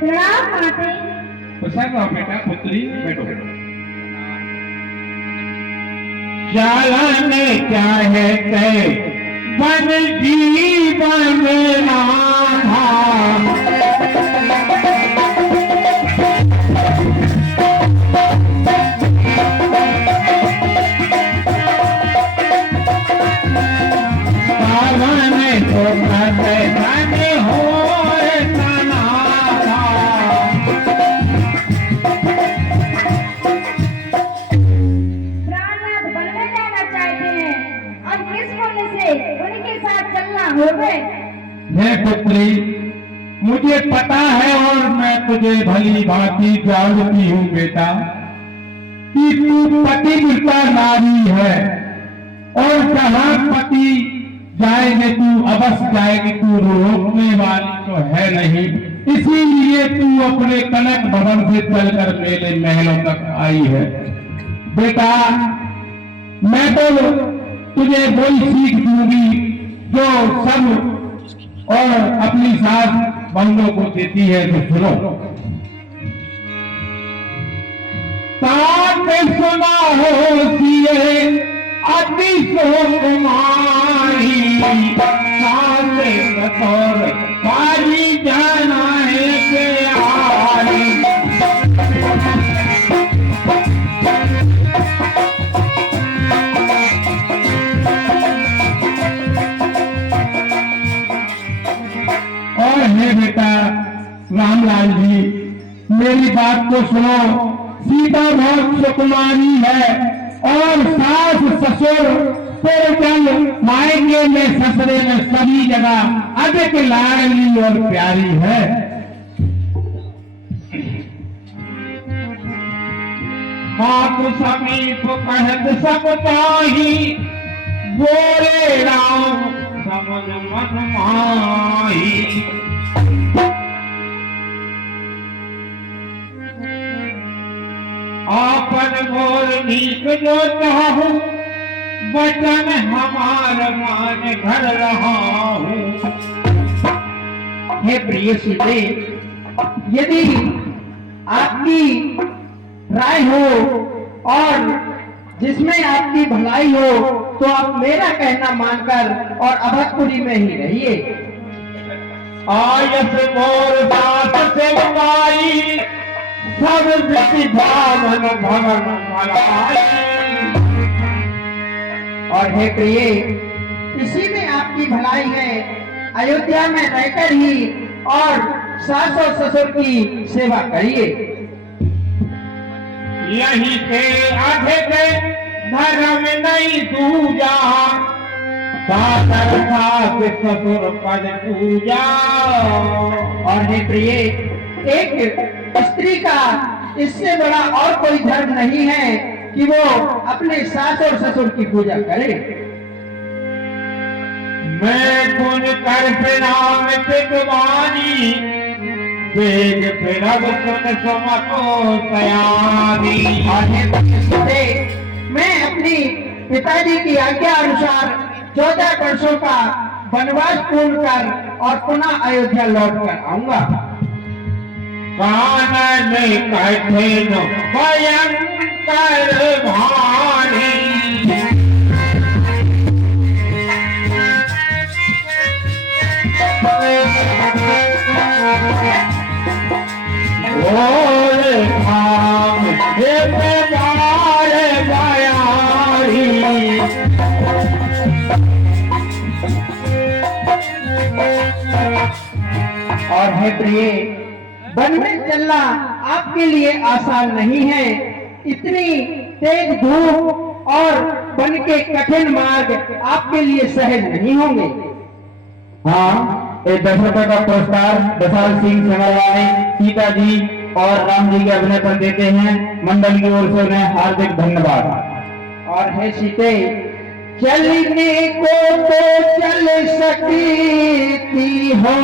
प्रणाम माते। प्रसन्न हो बेटा, पुत्री बैठो। चलन क्या है ते बन जीवन राधा, सावन को कहते धन हो सनाथा। प्राणनाथ वन में जाना चाहते हैं और किस होने से उनके साथ चलना हो गए। हे पुत्री, मुझे पता है और मैं तुझे भली भांति जानती हूँ बेटा कि तू पतिव्रता नारी है और जहाँ पति जाएंगे तू अवश्य जाएगी, तू रोकने वाली तो है नहीं। इसीलिए तू अपने कनक भवन से चलकर मेरे महलों तक आई है। बेटा, मैं तो तुझे वही सीख दूंगी जो सब और अपनी सास बंदों को देती है। तो सुनो, ताक सुना हो सिए अति कुमारी, सासे कठोर काजी जाना है प्यारी। और हे बेटा रामलाल जी, मेरी बात को सुनो। सीता बहुत सुकुमारी है और सास ससुर पुरजन मायके में ससुरे में सभी जगह अधिक लाडली और प्यारी है। मातु समीप कहत सब ताही, बोले राम समझ मन माही। आपन मोर नीक जो चाहूं, वचन हमार मान घर रहा हूं। हे प्रिय सीते, यदि आपकी राय हो और जिसमें आपकी भलाई हो तो आप मेरा कहना मानकर और अभतपुरी में ही रहिए। आयस मोर दास से उगाई, सब विधि भावन भवन भलाई। और हे प्रिय, इसी में आपकी भलाई है। अयोध्या में रहकर ही और सास और ससुर की सेवा करिए। यही के अधिक धर्म नहीं दूजा, सासर सास ससुर पद पूजा। और हे प्रिय, एक स्त्री का इससे बड़ा और कोई धर्म नहीं है कि वो अपने सास और ससुर की पूजा करे। मैं गुण कर प्रणाम तितवानी, वेग फिरब सुन सुमको सयानी। मैं अपनी पिताजी की आज्ञा अनुसार 14 वर्षों का वनवास पूर्ण कर और पुनः अयोध्या लौट कर आऊंगा। कानन कठिन भयंकर भारी, और धाम हे बार बयारी। और हे प्रिय, वन में चलना आपके लिए आसान नहीं है। इतनी तेज धूप और वन के कठिन मार्ग आपके लिए सहज नहीं होंगे। हाँ, एक 10 रुपए का पुरस्कार दसाल सिंह सेमरवानी सीता जी और राम जी के अभिनय पर देते हैं। मंडल की ओर से उन्हें हार्दिक धन्यवाद। और हे सीते, चलने को तो चल सकती हो,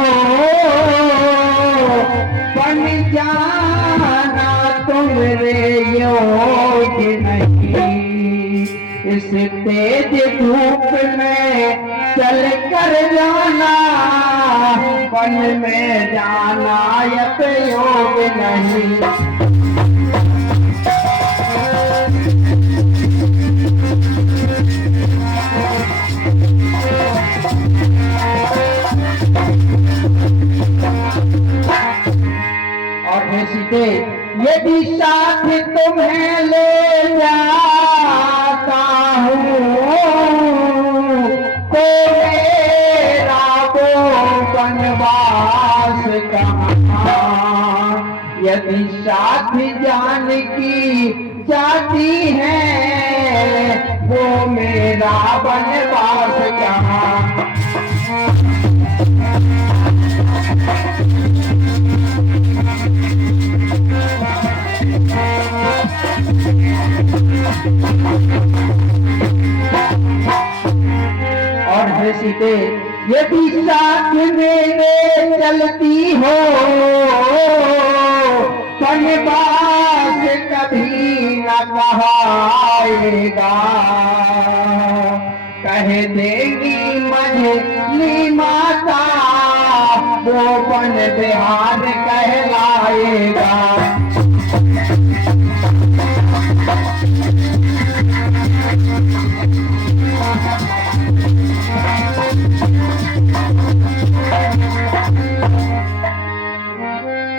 बन जाना तुमरे योग्य नहीं। इस तेज धूप में चल कर जाना वन में जाना यत योग नहीं। और हे सीते, यदि साथ तुम्हें ले जाता हूँ तो मेरा वो वनवास कहाँ। यदि साथ जान की जाती है वो मेरा वनवास कहाँ। और हे सीते, यदि साथ मेरे चलती हो वनवास कभी न कहाएगा। कह देगी मझली माता वो वन बिहार कहलाएगा।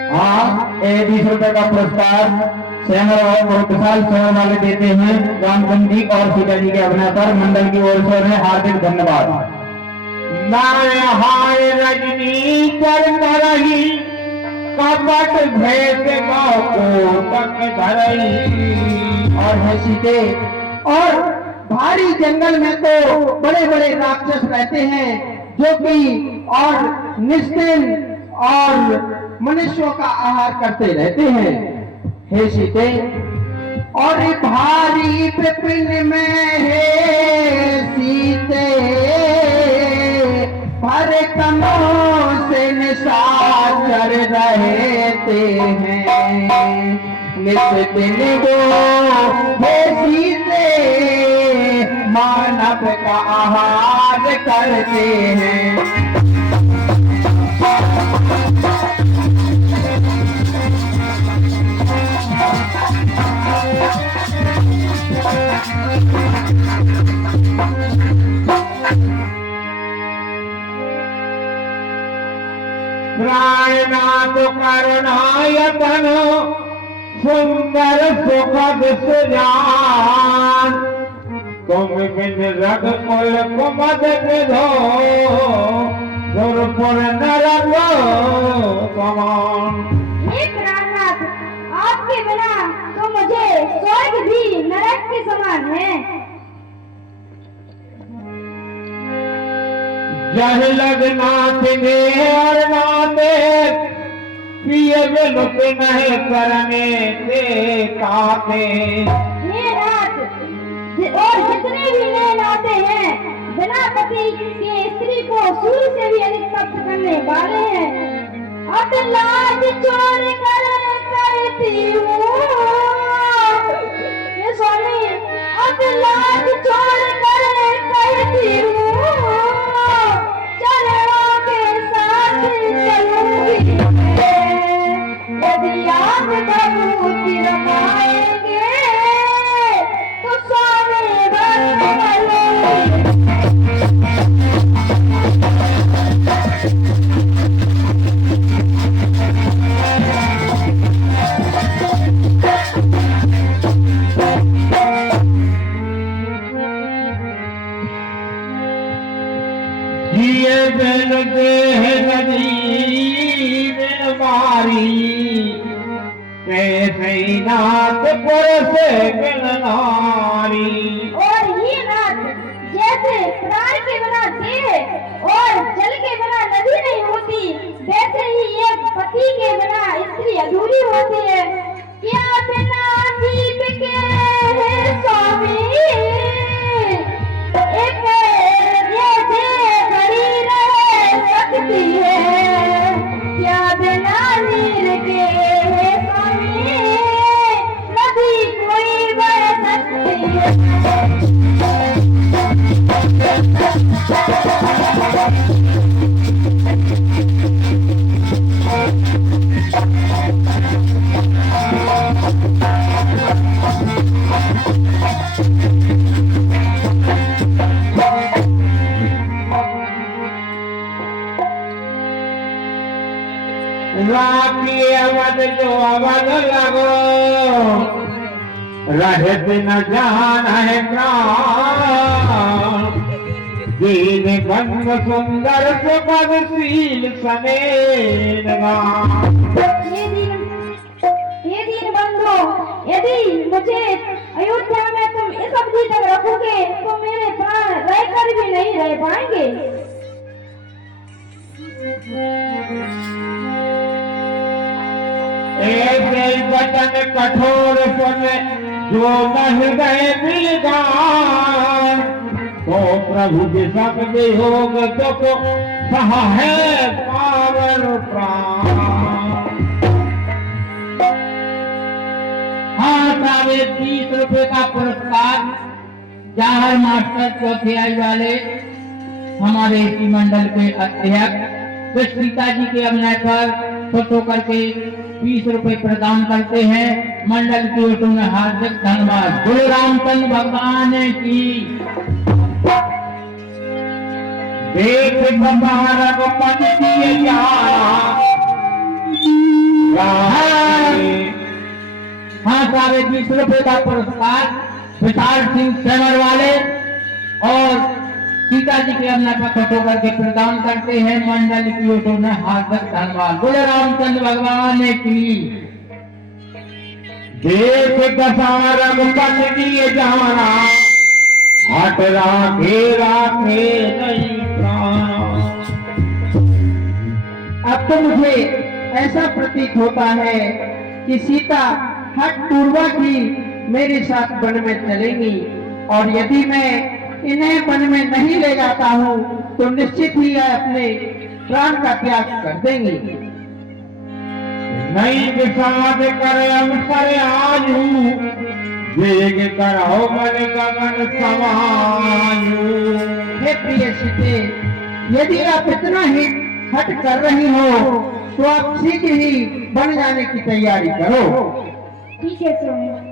हाँ, 20 रुपए का पुरस्कार श्यामल और विशाल श्यामल वाले देते हैं रामचंद्र जी और सीता जी के अभिनय पर मंडल की ओर से उन्हें हार्दिक धन्यवाद। हाय रजनी कर रही कपट भेद तक धरई। और है सीते, और भारी जंगल में तो बड़े बड़े राक्षस रहते हैं जो कि और निस्तिन और मनुष्यों का आहार करते रहते हैं। हे सीते, और भारी विपिन में है सीते भर कमों से निशाचर रहते हैं। नित दिन वो हे सीते मानव का आहार करते हैं। प्राणनाथ करुणायतन सुंदर सुखद सुजान। तुम बिन रग कुल कुमद विधो सुरपुर नरक कमान। हे प्राणनाथ, आपके बिना तो मुझे स्वर्ग भी नरक के समान है। जह लग नाथ ने और नाते पिए बिनुक नहीं करने से काते। ये नाथ और जितने भी नए नाते हैं बिना पति के स्त्री को सूर्य से भी अधिक तप्त करने वाले हैं। अब लाज चोर कर करती हूँ ये स्वामी, अब लाज चोर कर करती हूँ। चरणों के साथ चलूंगी यदि आप भभूति रमाएंगे तो स्वामी बन चलूंगी। जिए बिन देह नदी बिन मारी कैसे नाथ पुरुष बिन नारी। और ये नाथ जैसे प्राण के बिना देह और जल के बिना नदी नहीं होती, वैसे ही एक पति के बिना स्त्री अधूरी होती है। क्या बिना दीप के है स्वामी एक खड़ी रह सकती है। क्या बिना नीर के है स्वामी नदी कोई बह सकती है। राखी अवध जो अवध लगो, रहत न जान है प्राण। दीन बंद सुंदर सुपदशील सनेन हे दीन बंधु, यदि मुझे अयोध्या में तुम इस अवधि तक रखोगे तो मेरे प्राण रहकर भी नहीं रह पाएंगे। ऐसे वचन कठोर सुन जो हृदय बिलगान, तो प्रभु के सब वियोग दुख सहा है पावन प्राण। हाँ, साढ़े 30 रुपए का पुरस्कार जवाहर मास्टर चौथे आई वाले हमारे इसी मंडल के अध्यक्ष सीता जी के अभिनय पर खुश होकर के 20 रुपए प्रदान करते हैं। मंडल की ओर से हार्दिक धन्यवाद। गुरु रामचंद्र भगवान की देख कपारक पद दिए हाँ, साढ़े 20 रुपए का पुरस्कार विशाल सिंह सेमर वाले और सीता जी के अभिनय पर खुश होकर के प्रदान करते हैं। मंडल की ओर से हार्दिक धन्यवाद। गुरु रामचंद्र भगवान की देख कपारक पद दिए जाना, हट राखे राखे नहीं प्राण। अब तो मुझे ऐसा प्रतीत होता है कि सीता हट पूर्वक ही मेरे साथ वन में चलेंगी, और यदि मैं इन्हें वन में नहीं ले जाता हूँ तो निश्चित ही यह अपने प्राण का त्याग कर देंगी। नहीं विषाद कर अवसर आजू, वेग करो मन गगन समाजू। हे प्रिय सीते, यदि आप इतना ही हट कर रही हो तो आप शीघ्र ही बन जाने की तैयारी करो। ठीक है स्वामी।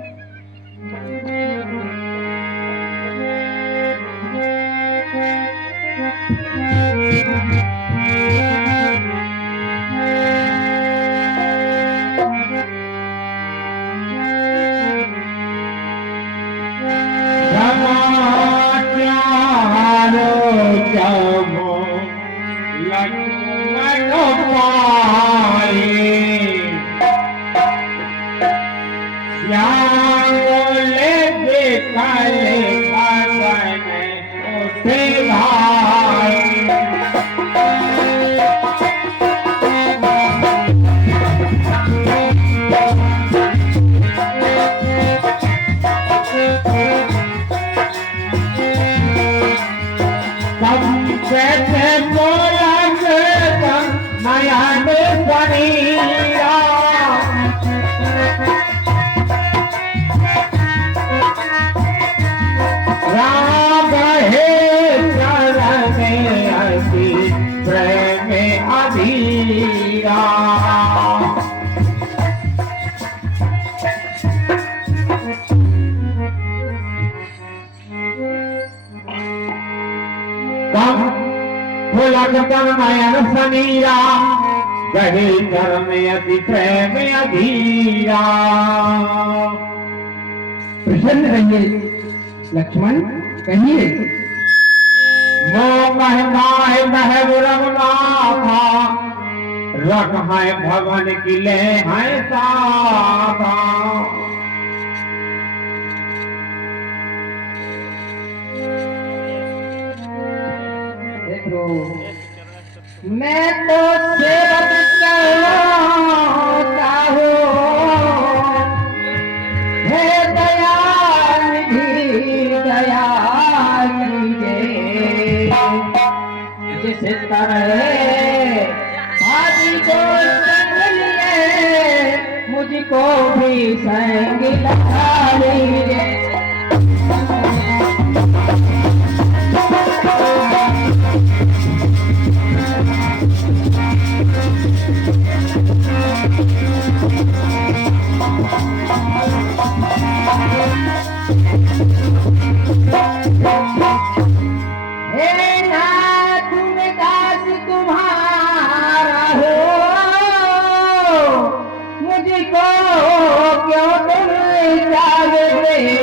नयन सनीरा गहे कर में अति प्रेम अधीरा। प्रसन्न रहिए लक्ष्मण, कहिए। मोह महमाए महब रघुनाथा, रख है भवन किले हैं साथा। मैं तो सेवक कहता हूँ, हे दयानिधि दया कीजिए। जिस तरह हाथी को संग लिए, मुझको भी संग लगा लीजिए।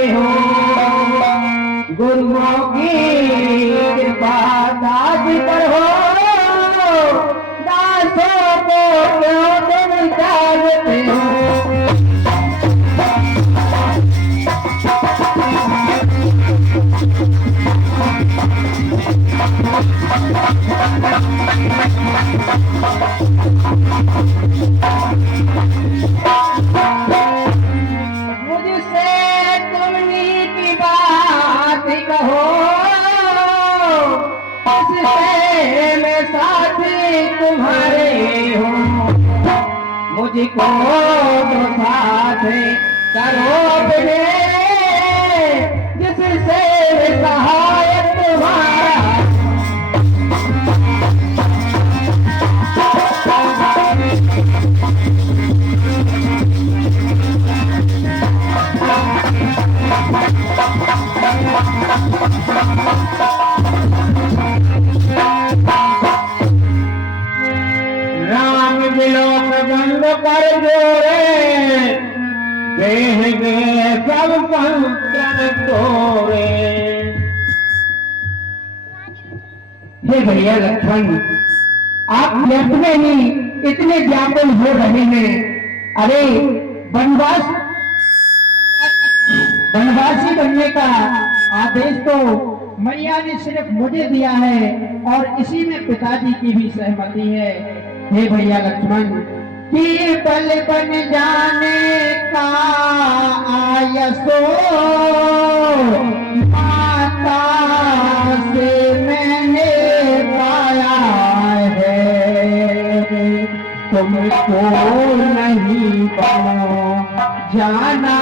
हो। गुरुओं की कृपा दास पर हो, दासों को क्यों तुम त्यागते हो। मुझसे तुम नीति बात कहो, उससे मैं साथी तुम्हारे हूँ। मुझको तो साथ करो अपने, जिससे सहायक तुम्हारा। राम बिलोक बंद कर जोरे, देह दे सब संतन तोरे। हे भैया लक्ष्मण, आप व्यर्थ में ही इतने व्याकुल हो रहे हैं। अरे वनवासी बनने का आदेश तो मैया ने सिर्फ मुझे दिया है और इसी में पिताजी की भी सहमति है। हे भैया लक्ष्मण, कि बल बन जाने का आयसो माता से मैंने पाया है। तुमको नहीं जाना